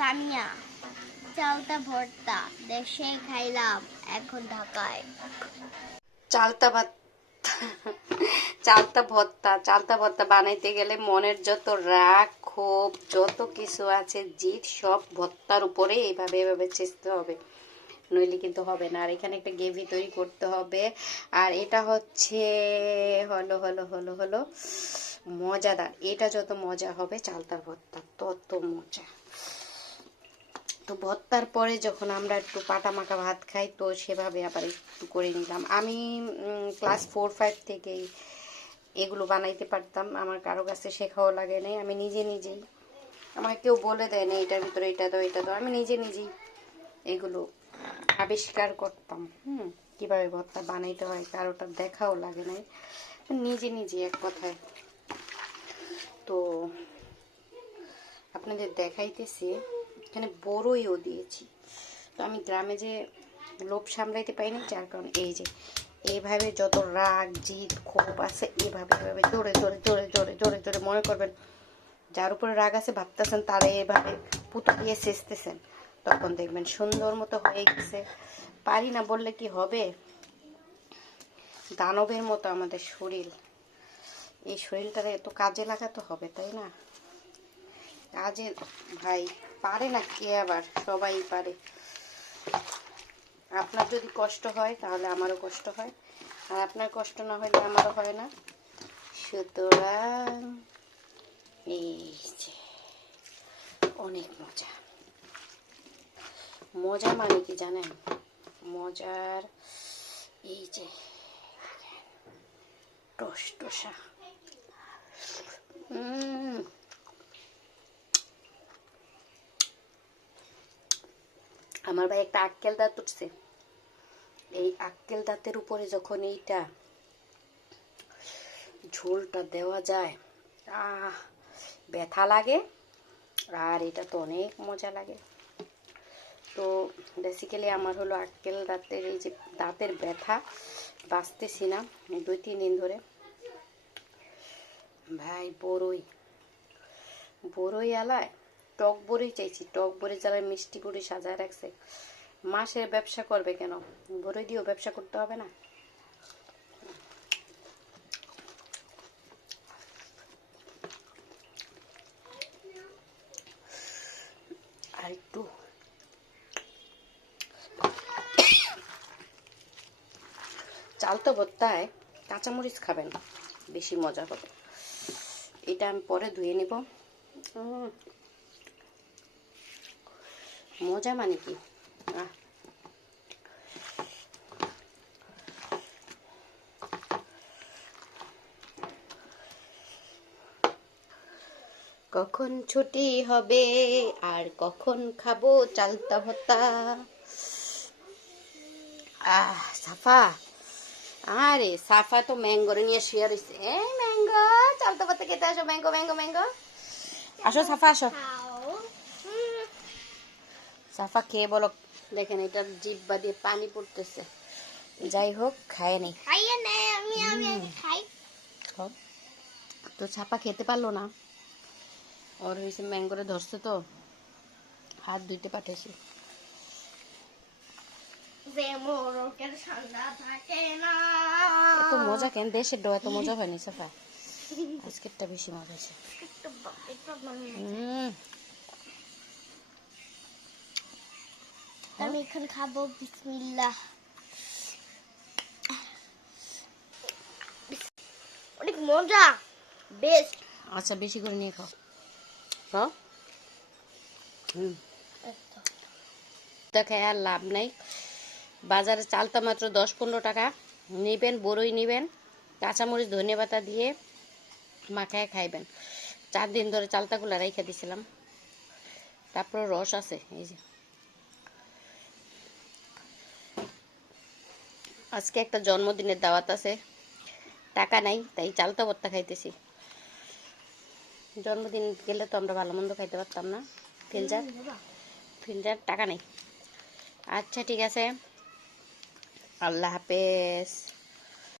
সামিয়া, চালতা ভর্তা, দেশে খাইলাম এখন ঢাকায়। চালতা ভাত, চালতা ভর্তা চালতা ভর্তা বানাইতে গেলে মনের যত রাগ, ক্ষোভ, যত কিছু আছে জিত সব ভর্তার উপরে এইভাবে এভাবে চেষ্টা হবে। নইলে কিন্তু হবে না। আর এখানে একটা গ্রেভি তৈরি করতে হবে। আর এটা হচ্ছে, হলো হলো হলো হলো, মজাদার। এটা যত মজা হবে চালতার ভর্তা তত মজা। তো ভর্তার পরে যখন আমরা একটু পাটা মাখা ভাত খাই, তো সেভাবে আবার একটু করে নিলাম। আমি ক্লাস ফোর ফাইভ থেকেই এগুলো বানাইতে পারতাম। আমার কারও কাছে শেখাও লাগে নাই। আমি নিজে নিজেই আমাকে কেউ বলে দেয় না এটার ভিতরে এটা দাও এটা দাও। আমি নিজে নিজেই এগুলো আবিষ্কার করতাম। হুম, কীভাবে ভর্তা বানাইতে হয় কারোটা দেখাও লাগে নাই। নিজে নিজে এক কথায়। তো আপনাদের দেখাইতেছি। এখানে বড়ইও দিয়েছি। তো আমি গ্রামে যে লোভ সামলাইতে পারি না যার কারণে এই যে এইভাবে যত রাগ, জিদ, ক্ষোভ আছে, এভাবে এভাবে জোরে জোরে জোরে জোরে জোরে জোরে মনে করবেন, যার উপরে রাগ আছে ভাবতেছেন, তারা এভাবে পুতো দিয়ে সেচতেছেন, তখন দেখবেন সুন্দর মতো হয়ে গেছে। পারি না বললে কি হবে? দানবের মতো আমাদের শরীর। এই শরীরটারে এত কাজে লাগাতে হবে, তাই না? কাজে ভাই, পারে না কে আবার? সবাই পারে। আপনার যদি কষ্ট হয়, তাহলে আমারও কষ্ট হয়। আর আপনার কষ্ট না হলে আমারও হয় না। সুতরাং এই যে, অনেক মজা। মজা মানে কি জানেন? মজার এই যে টস টসা উম আমার ভাই একটা আক্কেল দাঁত উঠছে। এই আক্কেল দাঁতের উপরে যখন এইটা ঝোলটা দেওয়া যায়, আহ, ব্যথা লাগে আর এটা তো অনেক মজা লাগে। তো বেসিক্যালি আমার হলো আক্কেল দাঁতের এই যে দাঁতের ব্যথা বাঁচতেছি না দুই, তিন দিন ধরে। ভাই বড়ই বড়ই আলায়। টক বড়ি চাইছি, টক বড়ি জ্বালায় মিষ্টি বড়ি সাজায় রাখছে। মাসের ব্যবসা করবে কেন? বড়ি দিয়েও ব্যবসা করতে হবে না? আর একটু চাল তো ভর্তায় কাঁচামরিচ খাবেন, বেশি মজা হবে। এটা আমি পরে ধুয়ে নিব। মজা মানে কি? কখন ছুটি হবে আর কখন খাব চালতা ভত্তা? আহ, সাফা। আরে, সাফা তো ম্যাঙ্গোরে নিয়ে শুয়ে রয়েছে এই ম্যাঙ্গো, চালতা ভত্তা খেতে আসো। Mango mango mango. আসো, সাফা, আসো। সাফা খেয়ে বলো। দেখেন এটার জিব্বা দিয়ে পানি পড়তেছে। যাই হোক খায় নেই। খাইয়ে আমি আমি খাই। তো ছাপা খেতে পারল না। ওর হয়েছে ম্যাঙ্গোরে ধরছে তো। হাত ধুইতে পাঠাইছি। এত মজা কেন? দেশের ডো এত মজা হয়নি সাফা আজকেরটা বেশি মজা আছে একটু বা- একটু বানিয়ে- হুম আমি এখন খাব বিসমিল্লাহ। অনেক মজা বেস্ট আচ্ছা বেশি করে নিয়ে খাও। খাও? হুম। দেখায় আর লাভ নাই। বাজারে চালতা মাত্র দশ পনেরো টাকা। নেবেন বড়ই নেবেন। কাঁচামরিচ ধনে পাতা দিয়ে মাখায় খাইবেন। চার দিন ধরে চালতাগুলো রেখে দিছিলাম। তারপর রস আছে এই যে। আজকে একটা জন্মদিনের দাওয়াত আছে। টাকা নাই, তাই চালতা ভর্তা খাইতেছি। জন্মদিন গেলে তো আমরা ভালো মন্দ খাইতে পারতাম না। ফিল্টার ফিল্টার টাকা নেই। আচ্ছা ঠিক আছে। আল্লাহ হাফেজ।